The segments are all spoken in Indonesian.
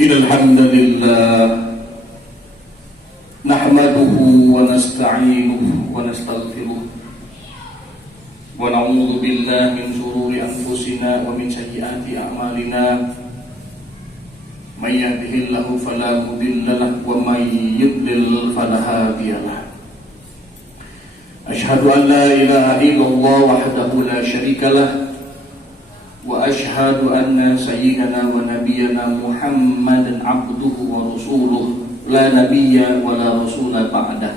Innal hamdalillah nahmaduhu wa nasta'inuhu wa nastaghfiruh wa na'udzu billahi min shururi anfusina wa min sayyiati a'malina may yahdihillahu fala mudilla lahu wa may yudlil fala hadiya lahu. Ashhadu an la ilaha illallah wahdahu la syarika lahu wa ashhadu anna sayyidana wa nabiyyana Muhammadan abduhu wa rasuluh la nabiyya wa la rasula ba'dah.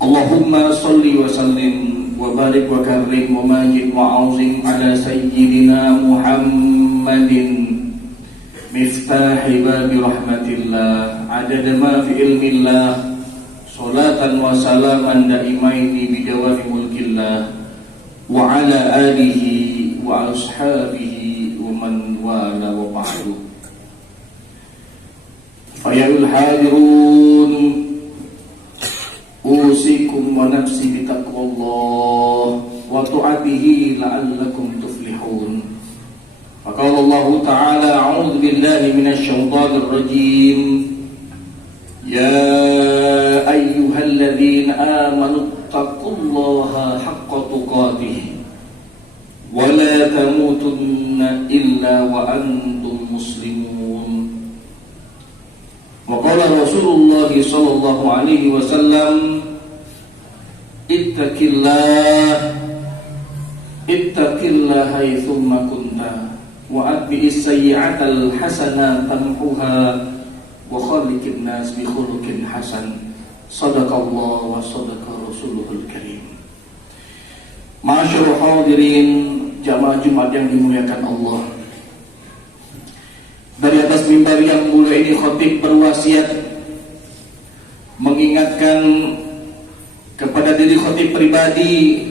Allahumma salli wa sallim wa barik wa karim wa majid wa azim ala sayyidina Muhammadin miftahi babi rahmatillah adada ma fi ilmillah salatan wa salaman daimaini bidawami mulkillah wa ala alihi wa ashabihi wa man wala wa ba'du. Faya'ul hadirun usikum wa nafsi bitaqwallah wa tu'atihi la'allakum tuflihun. Faqala Allah ta'ala a'udzu billahi minasy syaithanir rajim. Ya ayyuhalladzina amanu taqullaha haqqa tuqatih wa la tamutunna illa wa antum muslimun. Wa qala Rasulullah sallallahu alaihi wasallam ittaqillah haitsumma kunta wa atbi'is sayyi'atal hasanata tamhuha wa khaliqin nas bi khuluqin hasan. Sadaqallah wa sadaqa rasuluhul karim. Ma'asyiral hadirin, jamaah Jumat yang dimuliakan Allah. Dari atas mimbar yang mulia ini khatib berwasiat mengingatkan kepada diri khatib pribadi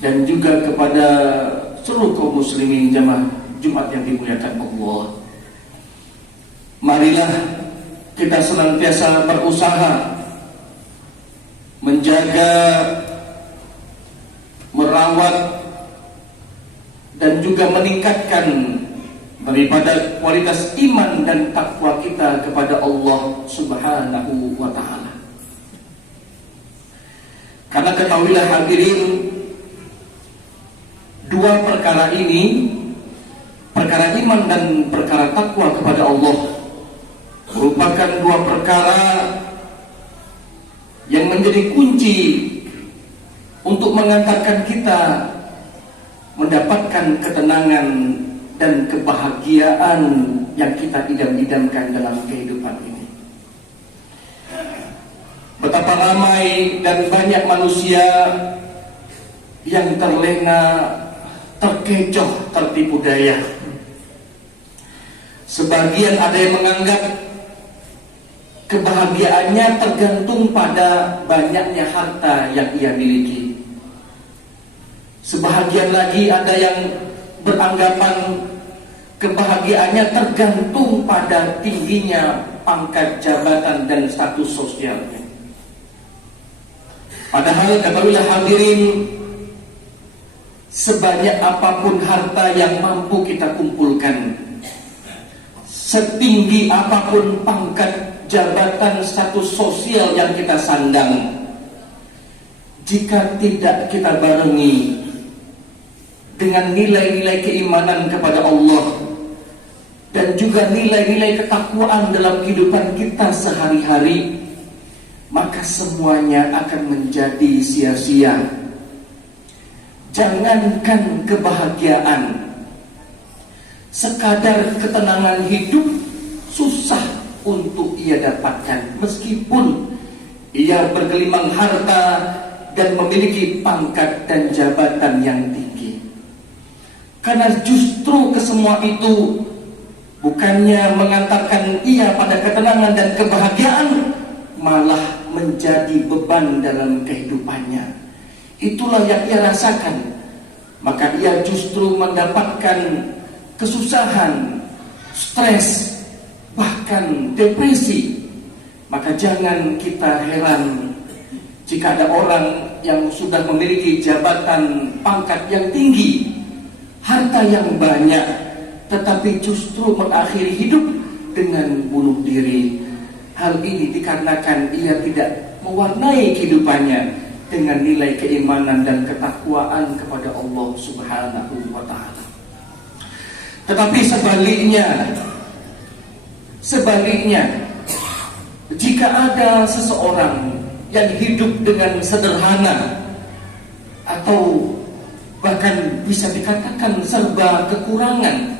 dan juga kepada seluruh kaum muslimin jamaah Jumat yang dimuliakan Allah. Marilah kita senantiasa berusaha menjaga, merawat dan juga meningkatkan daripada kualitas iman dan takwa kita kepada Allah Subhanahu wa ta'ala. Karena ketahuilah hadirin, dua perkara ini, perkara iman dan perkara takwa kepada Allah, merupakan dua perkara yang menjadi kunci untuk mengantarkan kita mendapatkan ketenangan dan kebahagiaan yang kita idam-idamkan dalam kehidupan ini. Betapa ramai dan banyak manusia yang terlena, terkecoh, tertipu daya. Sebagian ada yang menganggap kebahagiaannya tergantung pada banyaknya harta yang ia miliki. Sebahagian lagi ada yang beranggapan kebahagiaannya tergantung pada tingginya pangkat jabatan dan status sosialnya. Padahal ketahuilah hadirin, sebanyak apapun harta yang mampu kita kumpulkan, setinggi apapun pangkat jabatan status sosial yang kita sandang, jika tidak kita barengi dengan nilai-nilai keimanan kepada Allah dan juga nilai-nilai ketakwaan dalam kehidupan kita sehari-hari, maka semuanya akan menjadi sia-sia. Jangankan kebahagiaan, sekadar ketenangan hidup susah untuk ia dapatkan, meskipun ia bergelimang harta dan memiliki pangkat dan jabatan yang tinggi. Karena justru kesemua itu bukannya mengantarkan ia pada ketenangan dan kebahagiaan, malah menjadi beban dalam kehidupannya. Itulah yang ia rasakan. Maka ia justru mendapatkan kesusahan, stres, bahkan depresi. Maka jangan kita heran jika ada orang yang sudah memiliki jabatan pangkat yang tinggi, harta yang banyak, tetapi justru mengakhiri hidup dengan bunuh diri. Hal ini dikarenakan ia tidak mewarnai kehidupannya dengan nilai keimanan dan ketakwaan kepada Allah Subhanahu wa Ta'ala. Tetapi sebaliknya, jika ada seseorang yang hidup dengan sederhana atau bahkan bisa dikatakan serba kekurangan,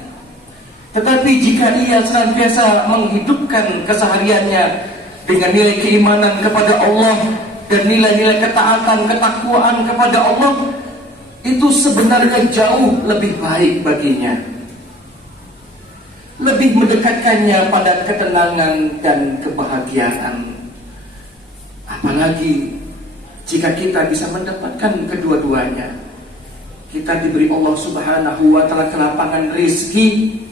tetapi jika ia senantiasa menghidupkan kesehariannya dengan nilai keimanan kepada Allah dan nilai-nilai ketaatan, ketakwaan kepada Allah, itu sebenarnya jauh lebih baik baginya, lebih mendekatkannya pada ketenangan dan kebahagiaan. Apalagi jika kita bisa mendapatkan kedua-duanya. Kita diberi Allah Subhanahu wa Ta'ala kelapangan rizki,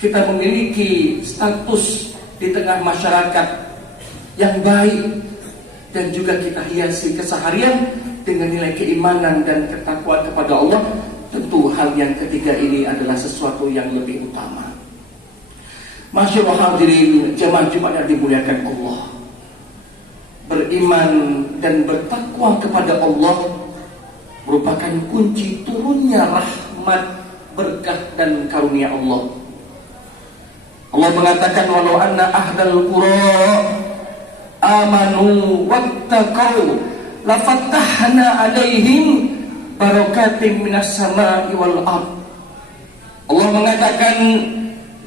kita memiliki status di tengah masyarakat yang baik, dan juga kita hiasi keseharian dengan nilai keimanan dan ketakwaan kepada Allah. Tentu hal yang ketiga ini adalah sesuatu yang lebih utama. Masyaallah hadirin jamaah Jumat yang dimuliakan Allah, beriman dan bertakwa kepada Allah merupakan kunci turunnya rahmat, berkah dan karunia Allah. Allah mengatakan, walau anna ahdal qura amanu wattaqau lafattahna alaihim barakatim minas sama'i wal ard. Allah mengatakan,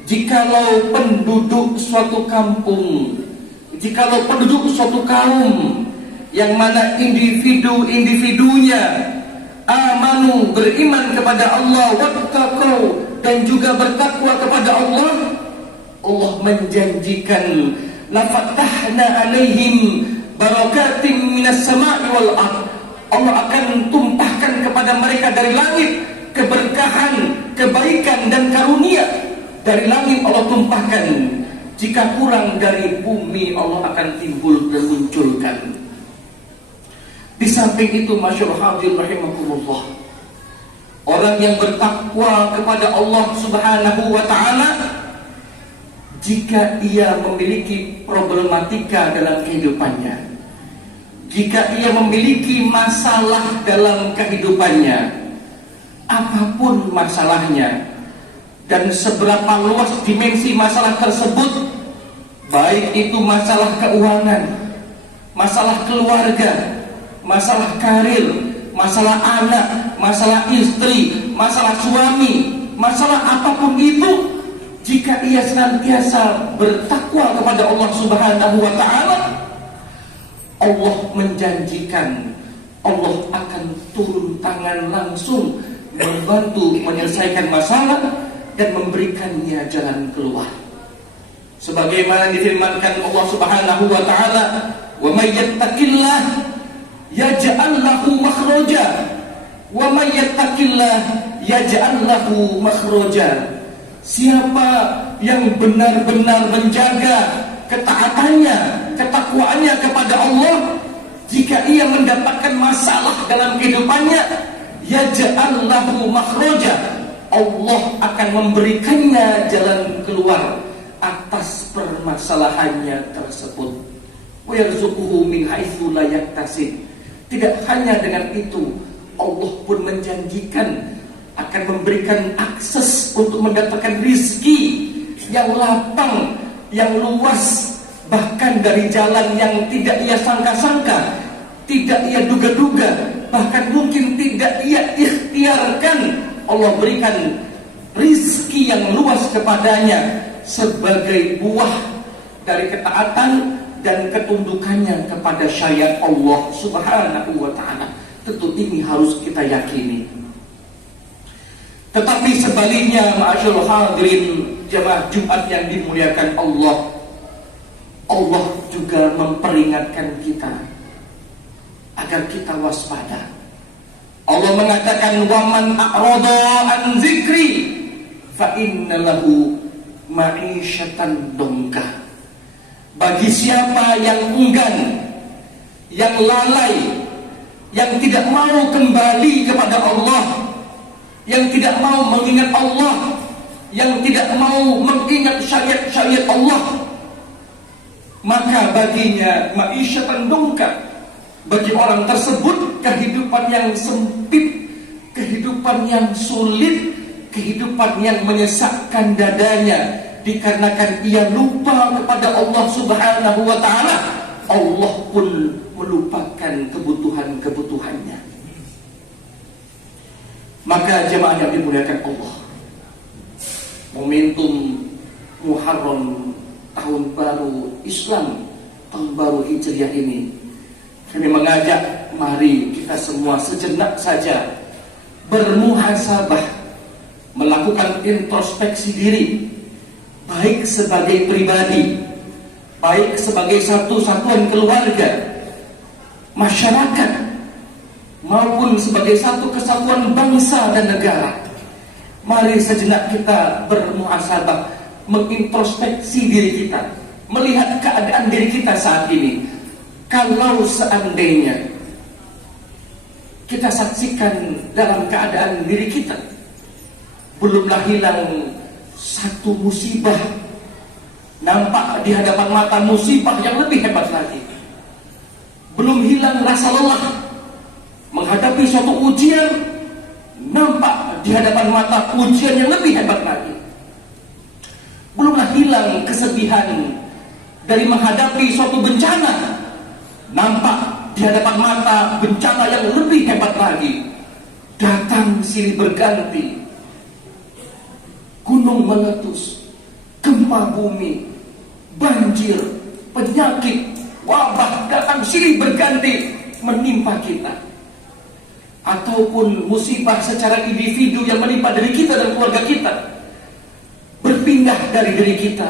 jikalau penduduk suatu kampung, jikalau penduduk suatu kaum yang mana individunya amanu, beriman kepada Allah, wattaqau, dan juga bertakwa kepada Allah, Allah menjanjikan lafatahna alaihim barakatim minas sama'i wal ard. Allah akan tumpahkan kepada mereka dari langit keberkahan, kebaikan dan karunia. Dari langit Allah tumpahkan, jika kurang dari bumi Allah akan timbul dan munculkan. Di samping itu, masyaallah hadirin rahimakumullah, orang yang bertakwa kepada Allah Subhanahu wa Ta'ala, jika ia memiliki problematika dalam kehidupannya, jika ia memiliki masalah dalam kehidupannya, apapun masalahnya dan seberapa luas dimensi masalah tersebut, baik itu masalah keuangan, masalah keluarga, masalah karir, masalah anak, masalah istri, masalah suami, masalah apapun itu, jika ia senantiasa bertakwa kepada Allah Subhanahu wa Ta'ala, Allah menjanjikan Allah akan turun tangan langsung membantu menyelesaikan masalah dan memberikannya jalan keluar. Sebagaimana difirmankan Allah Subhanahu wa Ta'ala, wa may yattaqillah yaj'al lahu makhraja wa may yattaqillah yaj'al lahu makhraja. Siapa yang benar-benar menjaga ketaatannya, ketakwaannya kepada Allah, jika ia mendapatkan masalah dalam kehidupannya, yaj'al lahu makhraja, Allah akan memberikannya jalan keluar atas permasalahannya tersebut. Wa yarzuquhu min haitsu la yahtasib. Tidak hanya dengan itu, Allah pun menjanjikan akan memberikan akses untuk mendapatkan rizki yang lapang, yang luas, bahkan dari jalan yang tidak ia sangka-sangka, tidak ia duga-duga, bahkan mungkin tidak ia ikhtiarkan. Allah berikan rizki yang luas kepadanya sebagai buah dari ketaatan dan ketundukannya kepada syariat Allah Subhanahu wa Ta'ala. Tentu ini harus kita yakini. Tetapi sebaliknya, ma'asyarul hadirin jamaah Jumat yang dimuliakan Allah, Allah juga memperingatkan kita agar kita waspada. Allah mengatakan, waman a'rada an zikri fa inna lahu ma'isyatan dongka. Bagi siapa yang enggan, yang lalai, yang tidak mau kembali kepada Allah, yang tidak mau mengingat Allah, yang tidak mau mengingat syariat-syariat Allah, maka baginya ma'isyatan dongka. Bagi orang tersebut kehidupan yang sempit, kehidupan yang sulit, kehidupan yang menyesakkan dadanya, dikarenakan ia lupa kepada Allah Subhanahu wa ta'ala. Allah pun melupakan kebutuhan-kebutuhannya. Maka jemaah yang dimuliakan Allah, momentum Muharram, tahun baru Islam, tahun baru Hijriah ini, kami mengajak mari kita semua sejenak saja bermuhasabah, melakukan introspeksi diri, baik sebagai pribadi, baik sebagai satu satuan keluarga, masyarakat, maupun sebagai satu kesatuan bangsa dan negara. Mari sejenak kita bermuhasabah, mengintrospeksi diri kita, melihat keadaan diri kita saat ini. Kalau seandainya kita saksikan dalam keadaan diri kita belumlah hilang satu musibah, nampak di hadapan mata musibah yang lebih hebat lagi. Belum hilang rasa lelah menghadapi suatu ujian, nampak di hadapan mata ujian yang lebih hebat lagi. Belumlah hilang kesedihan dari menghadapi suatu bencana, nampak di hadapan mata bencana yang lebih hebat lagi. Datang silih berganti, gunung meletus, gempa bumi, banjir, penyakit, wabah datang silih berganti menimpa kita. Ataupun musibah secara individu yang menimpa diri kita dan keluarga kita, berpindah dari diri kita,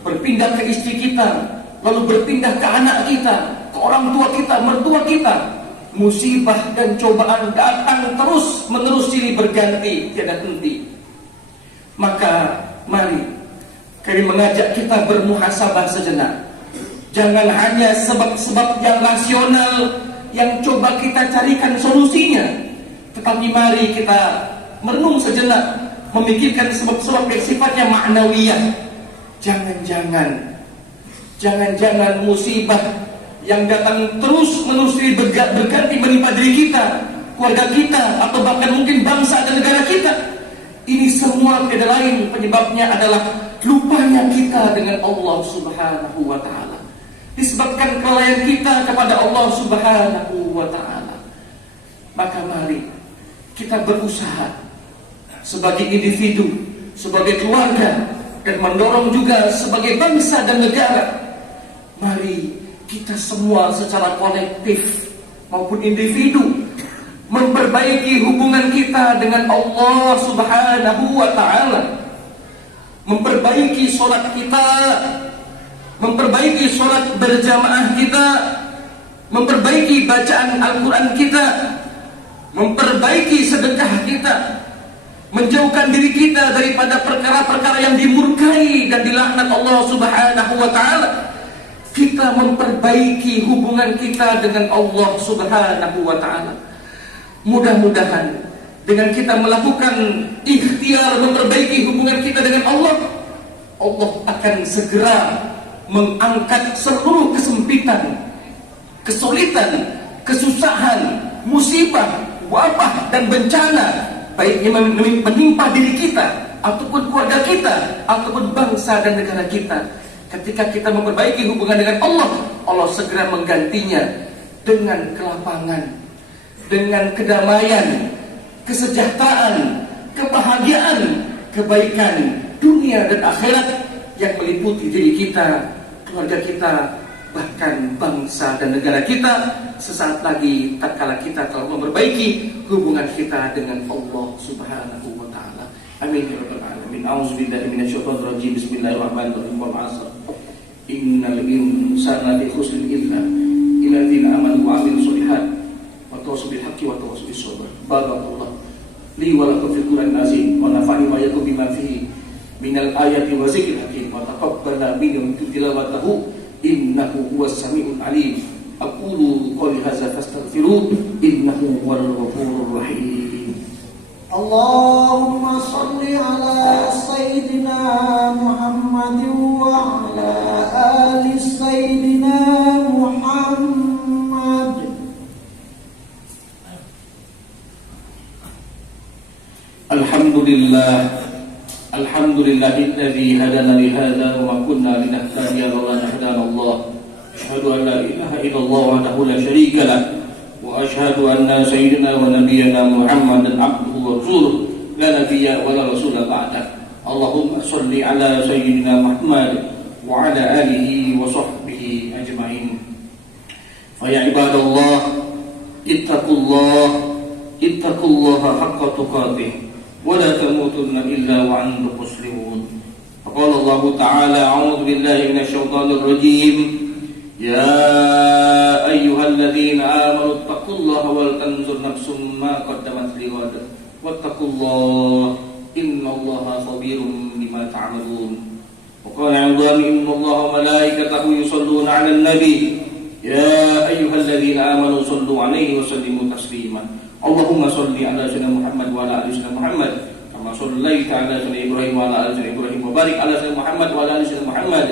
berpindah ke istri kita, lalu berpindah ke anak kita, ke orang tua kita, mertua kita. Musibah dan cobaan datang terus menerus silih berganti, tiada henti. Maka mari kami mengajak kita bermuhasabah sejenak. Jangan hanya sebab-sebab yang rasional yang coba kita carikan solusinya, tetapi mari kita merenung sejenak, memikirkan sebab-sebab yang sifatnya ma'nawiyah. Jangan-jangan musibah yang datang terus-menerus berganti menimpa diri kita, keluarga kita, atau bahkan mungkin bangsa dan negara kita, ini semua tiada lain penyebabnya adalah lupanya kita dengan Allah Subhanahu wa ta'ala. Disebabkan kelalaian kita kepada Allah Subhanahu wa ta'ala. Maka mari kita berusaha sebagai individu, sebagai keluarga, dan mendorong juga sebagai bangsa dan negara. Mari kita semua secara kolektif maupun individu memperbaiki hubungan kita dengan Allah Subhanahu wa ta'ala, memperbaiki sholat kita, memperbaiki sholat berjamaah kita, memperbaiki bacaan Al-Quran kita, memperbaiki sedekah kita, menjauhkan diri kita daripada perkara-perkara yang dimurkai dan dilaknat Allah Subhanahu wa ta'ala. Kita memperbaiki hubungan kita dengan Allah Subhanahu wa ta'ala. Mudah-mudahan dengan kita melakukan ikhtiar memperbaiki hubungan kita dengan Allah, Allah akan segera mengangkat seluruh kesempitan, kesulitan, kesusahan, musibah, wabah dan bencana, baik yang menimpa diri kita ataupun keluarga kita ataupun bangsa dan negara kita. Ketika kita memperbaiki hubungan dengan Allah, Allah segera menggantinya dengan kelapangan, dengan kedamaian, kesejahteraan, kebahagiaan, kebaikan dunia dan akhirat yang meliputi diri kita, keluarga kita, bahkan bangsa dan negara kita sesaat lagi tatkala kita telah memperbaiki hubungan kita dengan Allah Subhanahu wa ta'ala. Amin ya rabbal alamin. A'udzubillahi minasyaitonir rajim. Bismillahirrahmanirrahim. Wal 'ashr. Innal insana lafi khusrin illa alladziina aamanu wa 'amilus shalihat wa tawassaw bil haqqi wa tawassaw bis sabr. Barakallahu li wa lakum fil Qur'anil azim wa nafa'ani wa iyyakum bima fihi minal ayati wa zikril hakim wa taqabbala minni tilawatahu innahu huwas samiul alim. Aqulu qouli hadza fastaghfiruh innahu huwal ghafurur rahim. اللهم صل على سيدنا محمد وعلى آل سيدنا محمد. Alhamdulillahilladzi hadana li hadza wa ma kunna linahtadiya laula an hadana Allah. Asyhadu an la ilaha illallah wahdahu la syarika lah wa asyhadu anna sayyidina wa nabiyyana Muhammadan abduhu wa rasuluh la nabiyya wa la rasula ba'da. Allahumma shalli ala sayyidina Muhammad wa ala alihi wa sahbihi ajma'in. Fa ya ibadallah ittaqullaha haqqa tuqatih ولا تموتن إلا وأنتم مسلمون. فقال الله تعالى أعوذ بالله من الشيطان الرجيم يا أيها الذين آمنوا اتقوا الله ولتنظر نفس ما قدمت لغد واتقوا الله إن الله خبير بما تعملون. وقال أيضا إن الله وملائكته يصلون على النبي يا أيها الذين آمنوا صلوا عليه وسلموا تسليما. اللهم صل على سيدنا محمد وعلى آل سيدنا محمد كما صليت على سيدنا إبراهيم وعلى آل سيدنا إبراهيم وبارك على سيدنا محمد وعلى آل سيدنا محمد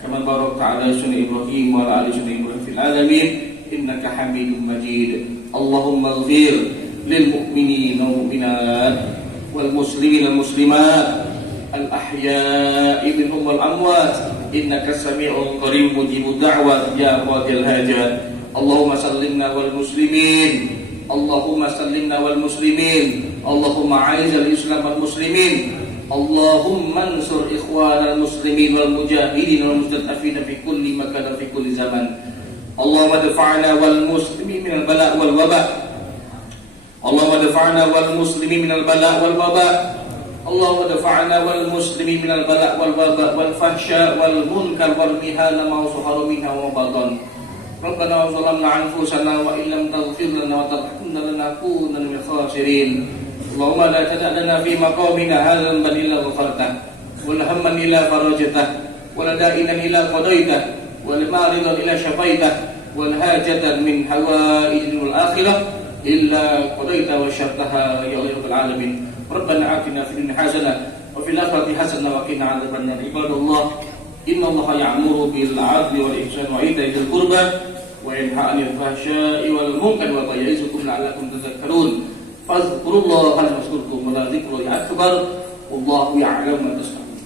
كما باركت على سيدنا إبراهيم وعلى آل سيدنا إبراهيم في العالمين إنك حميد مجيد. اللهم اغفر للمؤمنين والمؤمنات والمسلمين والمسلمات الأحياء منهم والأموات إنك سميع قريب مجيب الدعوة يا قاضي الحاجات. اللهم سلمنا والمسلمين اللهم سلمنا والمسلمين اللهم أعز الإسلام والمسلمين اللهم انصر إخوان المسلمين والمجاهدين والمستضعفين في كل مكان في كل زمان. اللهم ادفعنا والمسلمين من البلاء والوباء اللهم ادفعنا والمسلمين من البلاء والوباء اللهم ادفعنا والمسلمين من البلاء والوباء والفحشاء والمنكر والمهانة ما ظهر منها وما بطن. ربنا ظلمنا أنفسنا وإن لم تغفر لنا وترحمنا لنكونن من الخاسرين. اللهم لا تدع لنا في مقامنا هذا ذنبا إلا غفرته ولا هما إلا فرجته ولا دائنا إلا قضيته ولا مريضا إلا شفيته ولا حاجة من حوائج الآخرة إلا قضيتها وشرتها يا رب العالمين. ربنا آتنا في الدنيا حسنة وفي الآخرة حسنة وقنا عذاب النار. عباد الله إن الله يأمر بالعدل والإحسان وإيتاء ذي القربى وينهى عن الفحشاء والمنكر والبغي يعظكم لعلكم تذكرون. فاذكروا الله يذكركم ولذكر الله أكبر والله يعلم ما تصنعون.